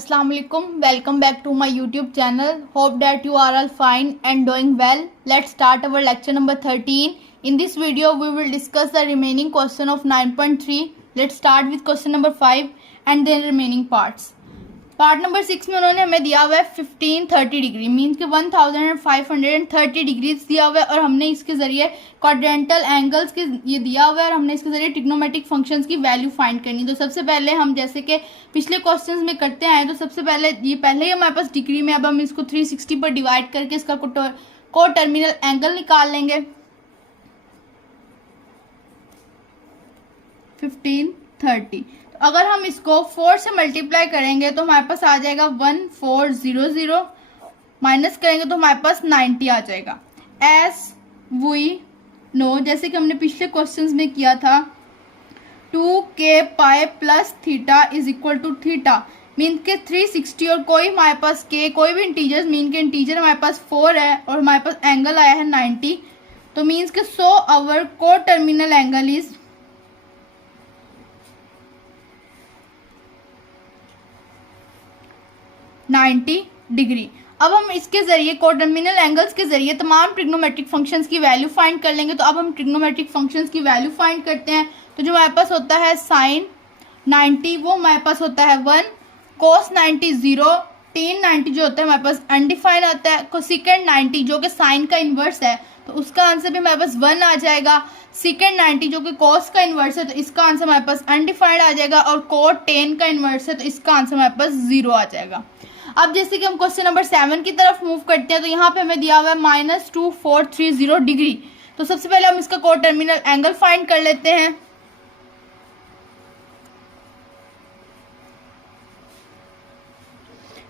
Assalamu alaikum. Welcome back to my YouTube channel. Hope that you are all fine and doing well. Let's start our lecture number 13. In this video, we will discuss the remaining question of 9.3. Let's start with question number 5 and then remaining parts. Part number 6 में उन्होंने हमें दिया हुआ है 1530 degree means के 1530 degrees दिया हुआ है और हमने इसके जरिए क्वाड्रेंटल एंगल्स के ये दिया हुआ है और हमने इसके जरिए ट्रिग्नोमेट्रिक फंक्शंस की वैल्यू फाइंड करनी। तो सबसे पहले हम जैसे कि पिछले क्वेश्चंस में करते हैं तो सबसे पहले ये पहले ही हमारे पास डिग्री में, अब हम इसको 360 पर डिवाइड करके इसका को टर्मिनल एंगल निकाल लेंगे 1530। अगर हम इसको 4 से मल्टीप्लाई करेंगे तो हमारे पास आ जाएगा 1400, माइनस करेंगे तो हमारे पास 90 आ जाएगा। एस वी नो, जैसे कि हमने पिछले क्वेश्चंस में किया था 2k pi plus theta is equal to theta mean के 360 और कोई हमारे पास k कोई भी इंटीजर मीन के इंटीजर हमारे पास 4 है और हमारे पास एंगल आया है 90, तो मीन्स के सो आवर को टर्मिनल एंगल इज 90 डिग्री। अब हम इसके जरिए कोटर्मिनल एंगल्स के जरिए तमाम ट्रिग्नोमेट्रिक फंक्शंस की वैल्यू फाइंड कर लेंगे। तो अब हम ट्रिग्नोमेट्रिक फंक्शंस की वैल्यू फाइंड करते हैं। तो जो हमारे पास होता है साइन 90 वो हमारे पास होता है 1, कोस 90 0, टेन 90 जो होता है हमारे पास अनडिफाइंड आता है, कोसेकेंड 90 जो कि साइन का इन्वर्स है तो उसका आंसर भी हमारे पास 1 आ जाएगा। सेकेंड 90 जो कि कॉस का इन्वर्स है तो इसका आंसर हमारे पास अनडिफाइंड आ जाएगा और कोट 10 का इन्वर्स है तो इसका आंसर हमारे पास 0 आ जाएगा। अब जैसे कि हम क्वेश्चन नंबर 7 की तरफ मूव करते हैं तो यहाँ पे हमें दिया हुआ है -2430 डिग्री। तो सबसे पहले हम इसका को टर्मिनल एंगल फाइंड कर लेते हैं।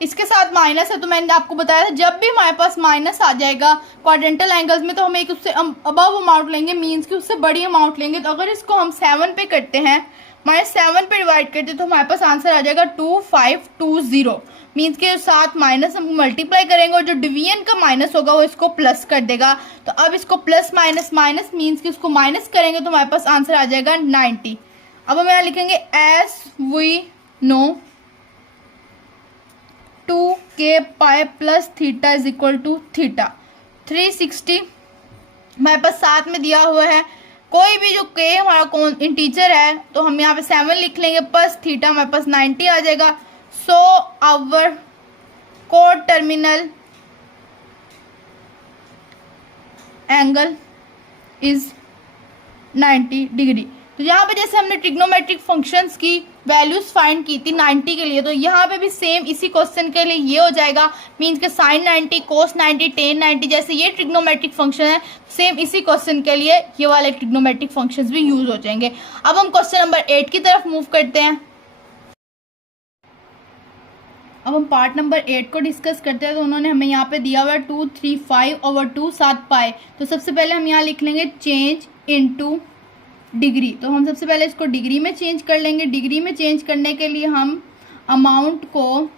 इसके साथ माइनस है तो मैंने आपको बताया था जब भी हमारे पास माइनस आ जाएगा क्वाड्रेंटल एंगल्स में तो हम एक उससे अबव अमाउंट लेंगे मीन्स कि उससे बड़ी अमाउंट लेंगे। तो अगर इसको हम 7 पे करते हैं -7 पे डिवाइड करते हैं तो हमारे पास आंसर आ जाएगा 2520 मीन्स के साथ माइनस हम मल्टीप्लाई करेंगे और जो डिवीजन का माइनस होगा वो इसको प्लस कर देगा। तो अब इसको प्लस माइनस माइनस मीन्स कि उसको माइनस करेंगे तो हमारे पास आंसर आ जाएगा 90। अब हम यहाँ लिखेंगे as we know 2k pi plus theta is equal to theta 360 हमारे पास साथ में दिया हुआ है। कोई भी जो k हमारा कौन इंटीजर है तो हम यहाँ पे 7 लिख लेंगे प्लस थीटा हमारे पास 90 आ जाएगा। सो आवर को टर्मिनल एंगल इज 90 डिग्री। तो यहाँ पे जैसे हमने ट्रिग्नोमेट्रिक फंक्शंस की वैल्यूज फाइंड की थी 90 के लिए तो यहाँ पे भी सेम इसी क्वेश्चन के लिए ये हो जाएगा मीन्स के साइन 90 कोस 90 टेन 90 जैसे ये ट्रिग्नोमेट्रिक फंक्शन है सेम इसी क्वेश्चन के लिए ये वाले ट्रिग्नोमेट्रिक फंक्शंस भी यूज हो जाएंगे। अब हम क्वेश्चन नंबर 8 की तरफ मूव करते हैं। अब हम पार्ट नंबर 8 को डिस्कस करते हैं। तो उन्होंने हमें यहाँ पे दिया हुआ है 235/2 7 पाई। तो सबसे पहले हम यहाँ लिख लेंगे चेंज इनटू डिग्री। तो हम सबसे पहले इसको डिग्री में चेंज कर लेंगे। डिग्री में चेंज करने के लिए हम अमाउंट को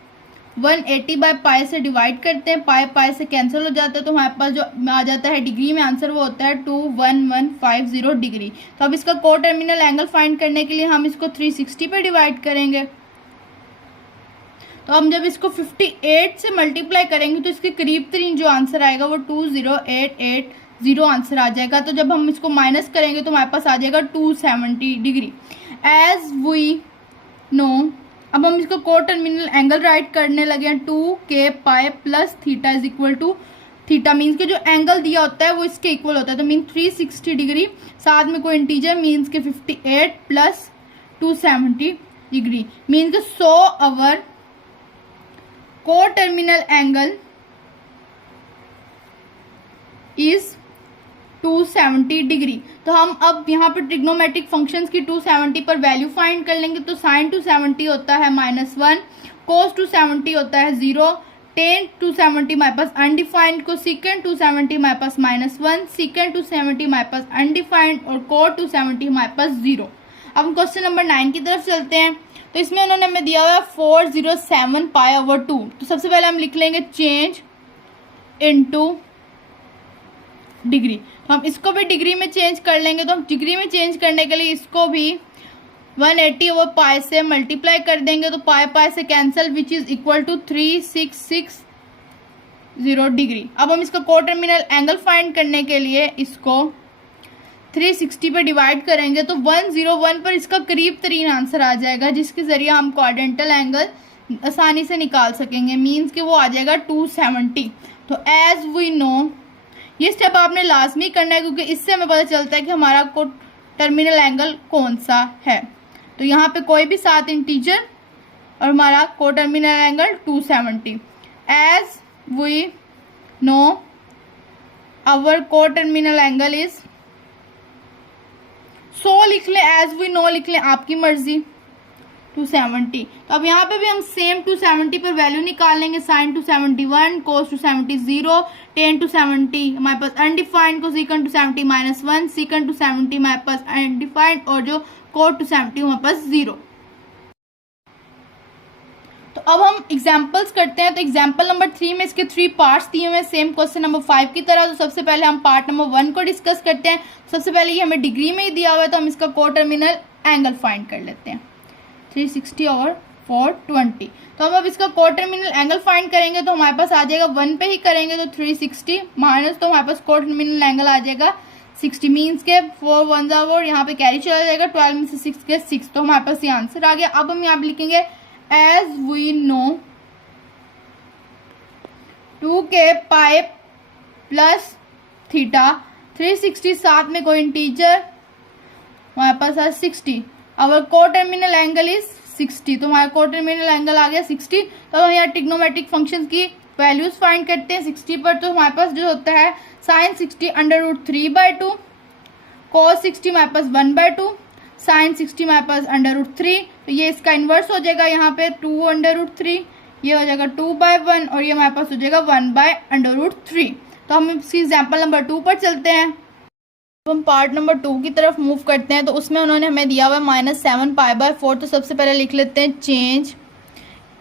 180/पाई से डिवाइड करते हैं, पाई पाई से कैंसिल हो जाता है तो हमारे पास जो आ जाता है डिग्री में आंसर वो होता है 21150 डिग्री। तो अब इसका को टर्मिनल एंगल फाइंड करने के लिए हम इसको 360 पे डिवाइड करेंगे। तो हम जब इसको 58 से मल्टीप्लाई करेंगे तो इसके करीब तरीन जो आंसर आएगा वो 20880 आंसर आ जाएगा। तो जब हम इसको माइनस करेंगे तो हमारे पास आ जाएगा 270 डिग्री। एज वी नो अब हम इसको को टर्मिनल एंगल राइट करने लगे हैं 2k pi plus theta is equal to theta means के जो एंगल दिया होता है वो इसके इक्वल होता है तो मीन 360 डिग्री साथ में कोई इंटीजर मीन्स के 58 प्लस 270 डिग्री मीन्स के सो आवर को टर्मिनल एंगल इज 270 डिग्री। तो हम अब यहाँ पर ट्रिग्नोमेट्रिक फंक्शंस की 270 पर वैल्यू फाइंड कर लेंगे। तो साइन 270 होता है -1, कोस 270 होता है 0, टेन 270 हमारे पास अनडिफाइंड, को सेकेंड 270 हमारे पास -1, सेकेंड 270 हमारे पास अनडिफाइंड और कोट 270 हमारे पास 0। अब हम क्वेश्चन नंबर 9 की तरफ चलते हैं। तो इसमें उन्होंने हमें दिया हुआ है 407π/2। तो सबसे पहले हम लिख लेंगे चेंज इनटू डिग्री। तो हम इसको भी डिग्री में चेंज कर लेंगे। तो हम डिग्री में चेंज करने के लिए इसको भी 180 ओवर पाई से मल्टीप्लाई कर देंगे तो पाई पाई से cancel, which is equal to 3660 degree. अब हम इसका कोटर्मिनल एंगल फाइंड करने के लिए इसको 360 पे डिवाइड करेंगे तो 101 पर इसका करीब तरीन आंसर आ जाएगा, जिसके जरिए हम क्वाड्रेंटल एंगल आसानी से निकाल सकेंगे। मीन्स कि वो आ जाएगा 270। तो एज वी नो, ये स्टेप आपने लाजमी करना है क्योंकि इससे हमें पता चलता है कि हमारा टर्मिनल एंगल कौन सा है। तो यहाँ पे कोई भी 7 इंटीजर और हमारा coterminal angle 270। As we know our coterminal angle is, so लिख लें, एज वी नो लिख लें, आपकी मर्जी, 270। तो अब यहाँ पे भी हम सेम 270 पर वैल्यू निकाल लेंगे। साइन 271, कोस 270 0, टेन 270 हमारे पास अनडिफाइंड, कोसिकन 270 -1, सीकन 270 हमारे पास अनडिफाइंड और जो कोट 270 हमारे पास 0। तो अब हम एग्जांपल्स करते हैं। तो एग्जांपल नंबर 3 में इसके 3 पार्ट्स दिए हुए हैं सेम क्वेश्चन नंबर 5 की तरह। तो सबसे पहले हम पार्ट नंबर 1 को डिस्कस करते हैं। सबसे पहले ये हमें डिग्री में ही दिया हुआ है तो हम इसका कोटर्मिनल एंगल फाइंड कर लेते हैं, 360 और 420। तो हम अब इसका कोटर्मिनल एंगल फाइंड करेंगे तो हमारे पास आ जाएगा 1 पे ही करेंगे तो 360 माइनस, तो हमारे पास कोटर्मिनल एंगल आ जाएगा 60। मीन्स के 4 1 4 यहाँ पे कैरी चला जाएगा, 12 में से 6 के 6। तो हमारे पास ये आंसर आ गया। अब हम यहाँ पे लिखेंगे as we know 2k pi plus theta, 360 साथ में कोई इंटीजर हमारे पास है 60। अवर कोटर्मिनल एंगल इज 60, तो हमारा कोटर्मिनल एंगल आ गया 60। तो हम यहाँ ट्रिग्नोमेट्रिक फंक्शंस की वैल्यूज फाइंड करते हैं 60 पर। तो हमारे पास जो होता है साइन 60 √3/2, कोस 60 हमारे पास 1/2, साइन 60 हमारे पास √3। तो ये इसका इन्वर्स हो जाएगा यहाँ पे 2/√3, ये हो जाएगा 2/1 और ये हमारे पास हो जाएगा 1/√3। तो हम इसकी एग्जाम्पल नंबर 2 पर चलते हैं। अब हम पार्ट नंबर 2 की तरफ मूव करते हैं। तो उसमें उन्होंने हमें दिया हुआ है -7 π/4। तो सबसे पहले लिख लेते हैं चेंज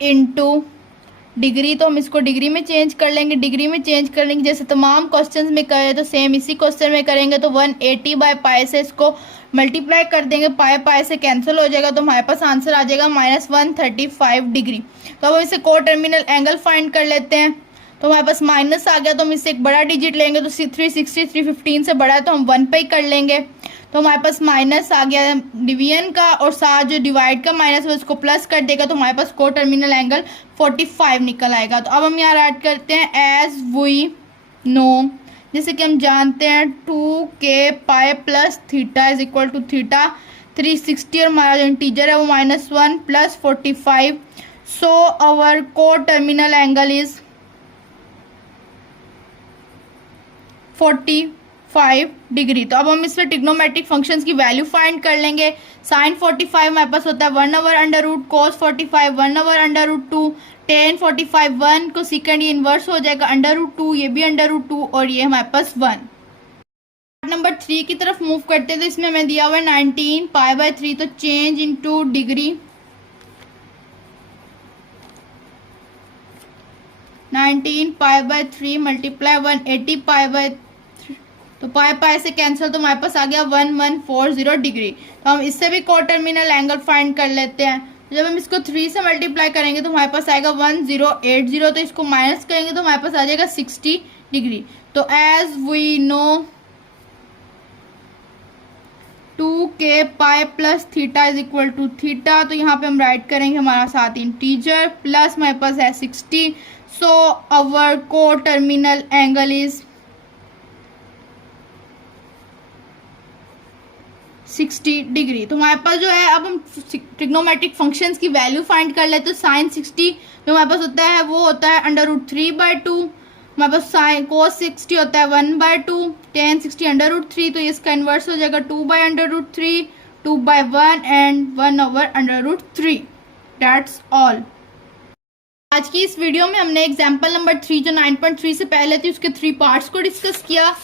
इनटू डिग्री। तो हम इसको डिग्री में चेंज कर लेंगे। डिग्री में चेंज कर लेंगे जैसे तमाम क्वेश्चंस में करे तो सेम इसी क्वेश्चन में करेंगे। तो 180/π से इसको मल्टीप्लाई कर देंगे, पाई से कैंसिल हो जाएगा तो हमारे पास आंसर आ जाएगा -135 डिग्री। तो अब हम इसे कोटर्मिनल एंगल फाइंड कर लेते हैं। तो हमारे पास माइनस आ गया तो हम इससे एक बड़ा डिजिट लेंगे। तो 360 315 से बड़ा है तो हम 1 पे ही कर लेंगे। तो हमारे पास माइनस आ गया डिवीजन का और साथ जो डिवाइड का माइनस है उसको प्लस कर देगा तो हमारे पास कोटर्मिनल एंगल 45 निकल आएगा। तो अब हम यहाँ ऐड करते हैं एज वी नो, जैसे कि हम जानते हैं 2k pi plus theta is equal to theta 360 और हमारा जो इंटीजर है वो -1 plus 45। So our coterminal angle is 45 degree. तो अब हम इसमें ट्रिग्नोमेट्रिक फंक्शंस की वैल्यू फाइंड कर लेंगे। साइन 45 हमारे पास होता है 1/√, कोस 45 1/√2, टेन 45 1 को सेकंड ये इन्वर्स हो जाएगा √2, ये भी √2 और ये हमारे पास 1। नंबर 3 की तरफ मूव करते हैं। तो इसमें हमें दिया हुआ है 19 π/3। तो चेंज इनटू डिग्री, 19 π/3 मल्टीप्लाई 180 π/3। तो पाई से कैंसिल तो हमारे पास आ गया 1140 डिग्री। तो हम इससे भी कोटर्मिनल एंगल फाइंड कर लेते हैं। तो जब हम इसको 3 से मल्टीप्लाई करेंगे तो हमारे पास आएगा 1080। तो इसको माइनस करेंगे तो हमारे पास आ जाएगा 60 डिग्री। तो as we know 2k pi plus theta is equal to theta. तो यहाँ पे हम राइट करेंगे हमारा साथ इंटीजर प्लस हमारे पास है 60। सो अवर कोटर्मिनल एंगल इज 60 डिग्री। तो हमारे पास जो है अब हम ट्रिग्नोमेट्रिक फंक्शंस की वैल्यू फाइंड कर लेते हैं। तो साइन 60 जो हमारे पास होता है वो होता है √3/2, हमारे पास साइन कोस 60 होता है 1/2, टेन 60 √3। तो इसका इन्वर्स हो जाएगा 2/√3, 2/1 एंड 1/√3। That's all. आज की इस वीडियो में हमने एग्जाम्पल नंबर 3 जो 9.3 से पहले थी उसके 3 पार्ट्स को डिस्कस किया।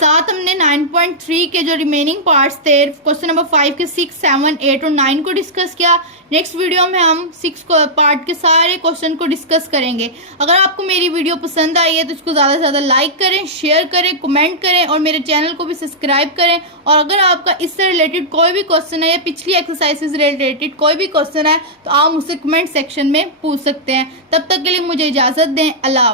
साथ हमने 9.3 के जो रिमेनिंग पार्ट्स थे क्वेश्चन नंबर 5 के 6, 7, 8 और 9 को डिस्कस किया। नेक्स्ट वीडियो में हम 6 पार्ट के सारे क्वेश्चन को डिस्कस करेंगे। अगर आपको मेरी वीडियो पसंद आई है तो इसको ज़्यादा से ज़्यादा लाइक करें, शेयर करें, कमेंट करें और मेरे चैनल को भी सब्सक्राइब करें। और अगर आपका इससे रिलेटेड कोई भी क्वेश्चन है या पिछली एक्सरसाइजेज रिलेटेड कोई भी क्वेश्चन है तो आप मुझसे कमेंट सेक्शन में पूछ सकते हैं। तब तक के लिए मुझे इजाज़त दें। अल्लाह।